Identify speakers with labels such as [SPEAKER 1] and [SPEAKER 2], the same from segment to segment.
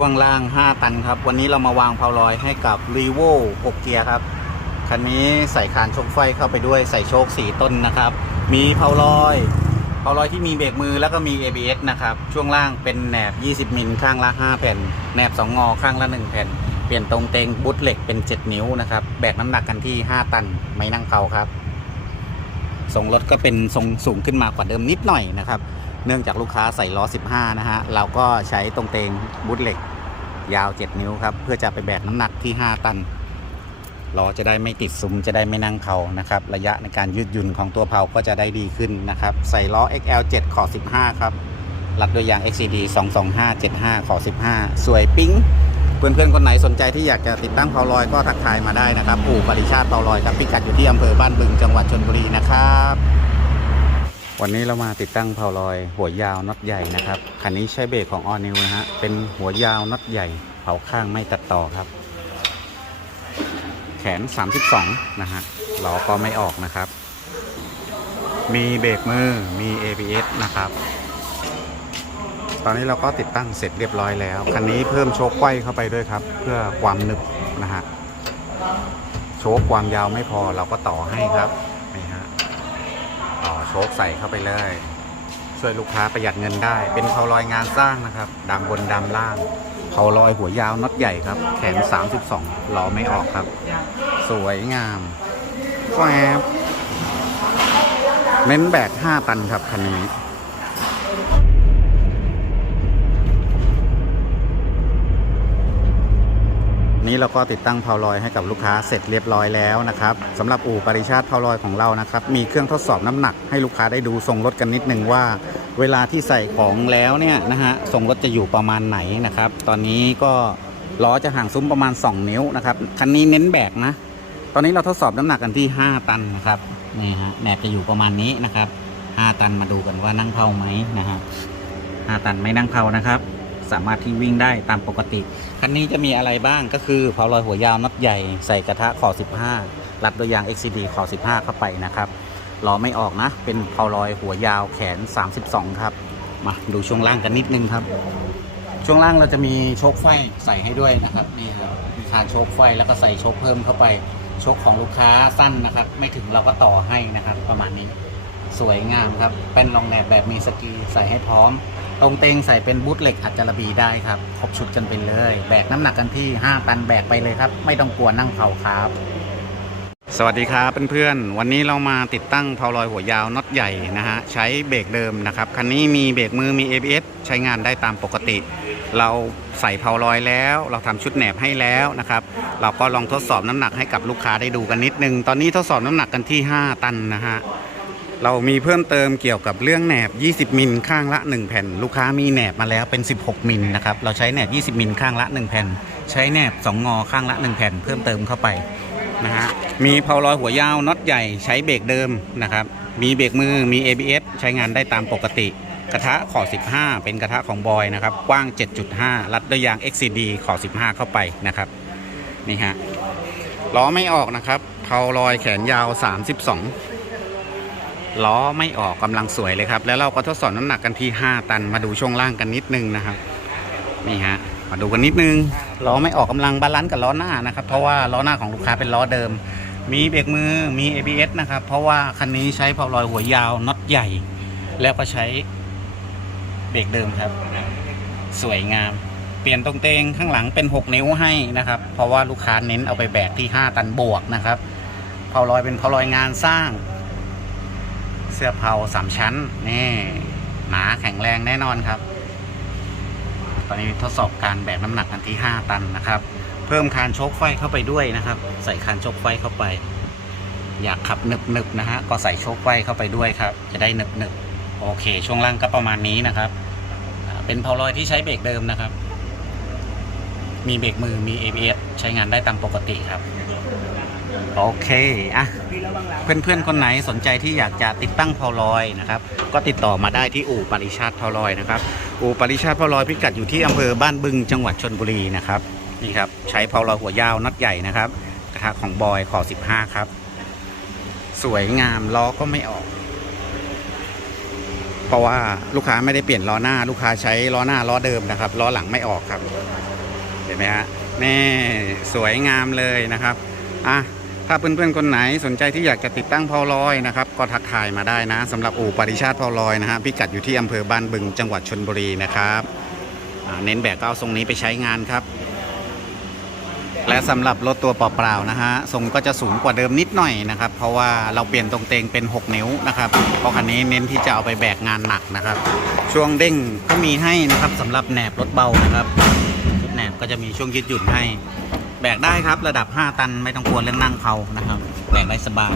[SPEAKER 1] ช่วงล่าง 5 ตันครับ วันนี้เรามาวางเพาลอยให้กับ r e v o 6 เกียร์ครับ คันนี้ใส่คานชกไฟเข้าไปด้วยใส่โชค 4 ต้นนะครับ มีเพาลอยเพาลอยที่มีเบรกมือแล้วก็มี ABS นะครับ ช่วงล่างเป็นแหนบ 20 มิลข้างละ 5 แผ่น แหนบ 2 งอข้างละ 1 แผ่น เปลี่ยนตรงเตงบุตเหล็กเป็น 7 นิ้วนะครับ แบกน้ำหนักกันที่ 5 ตัน ไม่นั่งเผาครับทรงรถก็เป็นทรงสูงขึ้นมากว่าเดิมนิดหน่อยนะครับ เนื่องจากลูกค้าใส่ล้อ 15 นะฮะ เราก็ใช้ตรงเตงบุตเหล็ก ยาว 7 นิ้วครับ เพื่อจะไปแบกน้ำหนักที่ 5 ตันล้อจะได้ไม่ติดซุ้มจะได้ไม่นั่งเผานะครับ ระยะในการยืดหยุ่นของตัวเผาก็จะได้ดีขึ้นนะครับ ใส่ล้อ XL 7 ขอ 15 ครับ รัดด้วยยาง XCD 225 75 ขอ 15 สวยปิ๊งเพื่อนๆ คนไหนสนใจที่อยากจะติดตั้งเผาลอยก็ทักทายมาได้นะครับ อู่ปริชาติเผาลอยครับพิกัดอยู่ที่อำเภอบ้านบึงจังหวัดชนบุรีนะครับ วันนี้เรามาติดตั้งเผาลอย หัวยาวน็อตใหญ่นะครับคันนี้ใช้เบรกของออนิวนะฮะเป็นหัวยาวน็อตใหญ่ เผาข้างไม่ตัดต่อครับ แขน 32 นะฮะล้อก็ไม่ออกนะครับ มีเบรกมือมี ABS นะครับ ตอนนี้เราก็ติดตั้งเสร็จเรียบร้อยแล้วคันนี้เพิ่มโชคไขว้เข้าไปด้วยครับ เพื่อความหนึบนะฮะโชคความยาวไม่พอเราก็ต่อให้ครับนี่ฮะ ต่อโชคใส่เข้าไปเลย ช่วยลูกค้าประหยัดเงินได้ เป็นเขาลอยงานสร้างนะครับดำบนดำล่างเขาลอยหัวยาวน็อตใหญ่ครับ แขน 32ล้อไม่ออกครับ สวยงามแฟบเน้นแบก 5 ตันครับคันนี้ นี้เราก็ติดตั้งเพาลอยให้กับลูกค้าเสร็จเรียบร้อยแล้วนะครับสำหรับอู่ปริชาติเพาลอยของเรานะครับมีเครื่องทดสอบน้ำหนักให้ลูกค้าได้ดูทรงรถกันนิดนึงว่า เวลาที่ใส่ของแล้วเนี่ยนะฮะทรงรถจะอยู่ประมาณไหนนะครับ ตอนนี้ก็ล้อจะห่างซุ้มประมาณ 2 นิ้วนะครับคันนี้เน้นแบกนะ ตอนนี้เราทดสอบน้ำหนักกันที่ 5 ตันนะครับนี่ฮะแหนบจะอยู่ประมาณนี้นะครับ 5 ตันมาดูกันว่านั่งเผาไหมนะฮะ5ตันไม่นั่งเผานะครับ สามารถที่วิ่งได้ตามปกติ คันนี้จะมีอะไรบ้างก็คือเพาลอยหัวยาวน็อตใหญ่ใส่กระทะขอ 15 รัดด้วยยาง XCD ขอ 15 เข้าไปนะครับล้อไม่ออกนะ เป็นเพาลอยหัวยาวแขน 32 ครับ มาดูช่วงล่างกันนิดนึงครับ ช่วงล่างเราจะมีโชคไฟใส่ให้ด้วยนะครับนี่ครับมีคานโชคไฟแล้วก็ใส่โชคเพิ่มเข้าไปโชคของลูกค้าสั้นนะครับ ไม่ถึงเราก็ต่อให้นะครับ ประมาณนี้สวยงามครับเป็นรองแหนบแบบมีสกีใส่ให้พร้อม ตรงเตงใส่เป็นบูทเหล็กอัจจารบีได้ครับ ครบชุดกันไปเลย แบกน้ำหนักกันที่ 5 ตันแบกไปเลยครับ ไม่ต้องกลัวนั่งเผาครับ สวัสดีครับเพื่อนๆ วันนี้เรามาติดตั้งเพาลอยหัวยาวน็อตใหญ่นะฮะ ใช้เบรกเดิมนะครับ คันนี้มีเบรกมือมี ABS ใช้งานได้ตามปกติ เราใส่เพาลอยแล้ว เราทำชุดแหนบให้แล้วนะครับ เราก็ลองทดสอบน้ำหนักให้กับลูกค้าได้ดูกันนิดนึง ตอนนี้ทดสอบน้ำหนักกันที่ 5 ตันนะฮะ เรามีเพิ่มเติมเกี่ยวกับเรื่องแหนบ 20 มิลข้างละ 1 แผ่น ลูกค้ามีแหนบมาแล้วเป็น 16 มิลนะครับ เราใช้แหนบ 20 มิลข้างละ 1 แผ่น ใช้แหนบ 2 งอข้างละ 1 แผ่น เพิ่มเติมเข้าไปนะฮะ มีเพาลอยหัวยาวน็อตใหญ่ใช้เบรกเดิมนะครับ มีเบรกมือ มี ABS ใช้งานได้ตามปกติ กระทะขอ 15 เป็นกระทะของบอยนะครับ กว้าง 7.5 รัดด้วยยาง XCD ขอ 15 เข้าไปนะครับ นี่ฮะ ล้อไม่ออกนะครับ เพาลอยแขนยาว 32 ล้อไม่ออกกำลังสวยเลยครับ แล้วเราก็ทดสอบน้ำหนักกันที่ 5 ตันมาดูช่วงล่างกันนิดนึงนะครับนี่ฮะมาดูกันนิดนึงล้อไม่ออกกำลังบาลานซ์กับล้อหน้านะครับ เพราะว่าล้อหน้าของลูกค้าเป็นล้อเดิม มีเบรกมือมี ABS นะครับ เพราะว่าคันนี้ใช้เพาลอยหัวยาวน็อตใหญ่ แล้วก็ใช้เบรกเดิมครับ สวยงาม เปลี่ยนตรงเตงข้างหลังเป็น 6 นิ้วให้นะครับ เพราะว่าลูกค้าเน้นเอาไปแบกที่ 5 ตันบวกนะครับเพาลอยเป็นเพาลอยงานสร้าง เสื้อเผาสามชั้น นี่หนาแข็งแรงแน่นอนครับ ตอนนี้ทดสอบการแบกน้ำหนักกันที่ 5 ตันนะครับ เพิ่มคานชคไฟเข้าไปด้วยนะครับ ใส่คานชคไฟเข้าไป อยากขับหนึบๆนะฮะก็ใส่ชคไฟเข้าไปด้วยครับ จะได้หนึบๆโอเค ช่วงล่างก็ประมาณนี้นะครับ เป็นเพาลอยที่ใช้เบรกเดิมนะครับ มีเบรกมือมี ABS ใช้งานได้ตามปกติครับ โอเคอะเพื่อนๆคนไหนสนใจที่อยากจะติดตั้งพาลอยนะครับ ก็ติดต่อมาได้ที่อู่ปริชาติพาลอยนะครับ อู่ปริชาติพาลอยพิกัดอยู่ที่อำเภอบ้านบึงจังหวัดชนบุรีนะครับนี่ครับใช้พาลอยหัวยาวน็อตใหญ่นะครับกระทะของบอยขอ15 ครับ สวยงามล้อก็ไม่ออก เพราะว่าลูกค้าไม่ได้เปลี่ยนล้อหน้า ลูกค้าใช้ล้อหน้าล้อเดิมนะครับล้อหลังไม่ออกครับ เห็นไหมฮะนี่สวยงามเลยนะครับอะ ถ้าเพื่อนๆคนไหนสนใจที่อยากจะติดตั้งพาลอยนะครับ ก็ทักทายมาได้นะสำหรับอู่ปริชาติพาลอยนะฮะพิกัดอยู่ที่อำเภอบ้านบึงจังหวัดชนบุรีนะครับเน้นแบกก็เอาทรงนี้ไปใช้งานครับ และสำหรับรถตัวเปล่าๆนะฮะทรงก็จะสูงกว่าเดิมนิดหน่อยนะครับ เพราะว่าเราเปลี่ยนตรงเตงเป็น 6 นิ้วนะครับเพราะคันนี้เน้นที่จะเอาไปแบกงานหนักนะครับ ช่วงเด้งก็มีให้นะครับสำหรับแหนบรถเบานะครับแหนบก็จะมีช่วงยืดหยุ่นให้ แบกได้ครับระดับ 5 ตันไม่ต้องกลัวเรื่องนั่งเผานะครับ แบกได้สบาย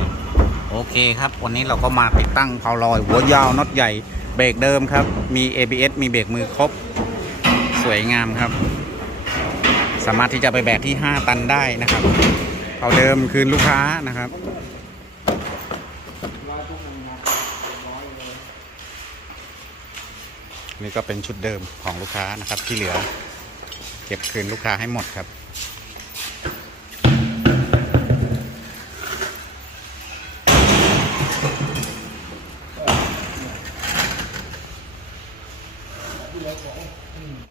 [SPEAKER 1] โอเคครับ วันนี้เราก็มาติดตั้งเผาลอย หัวยาวน็อตใหญ่เบรกเดิมครับ มี ABS มีเบรกมือครบ สวยงามครับ สามารถที่จะไปแบกที่ 5 ตันได้นะครับเอาเดิมคืนลูกค้านะครับนี่ก็เป็นชุดเดิมของลูกค้านะครับที่เหลือ เก็บคืนลูกค้าให้หมดครับ